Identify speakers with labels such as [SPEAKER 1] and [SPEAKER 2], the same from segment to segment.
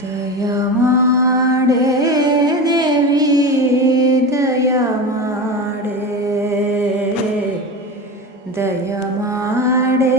[SPEAKER 1] ദയമാടേ ദേവി ദയമാടേ ദയമാടേ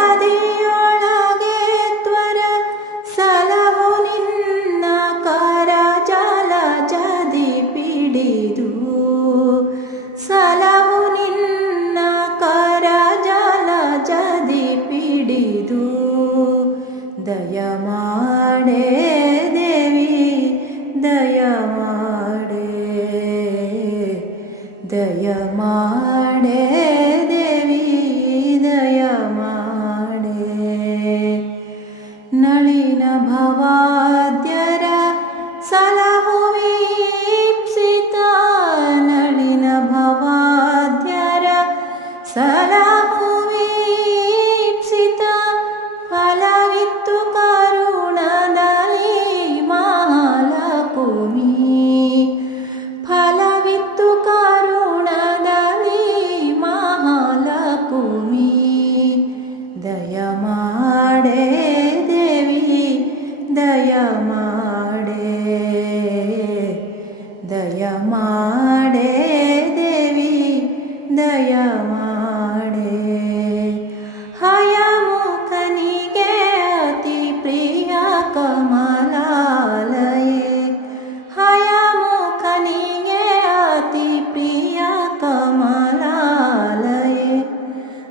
[SPEAKER 1] दयमाणे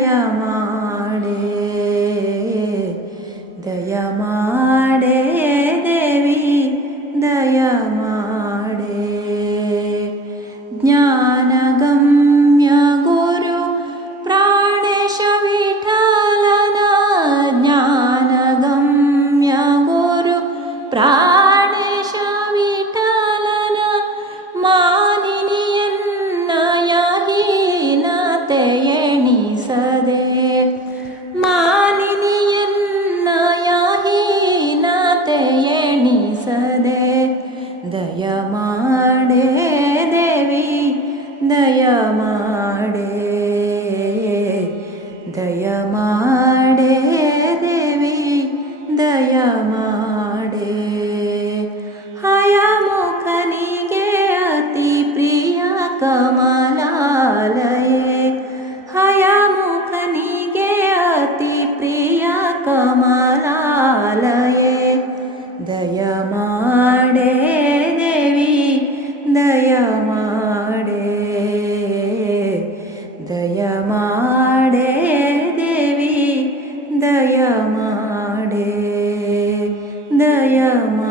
[SPEAKER 1] দয়ামাড়ে മാടേ ദേവി ദയ മാടേ ദേവി ദയ ദയമാടേ ദയമ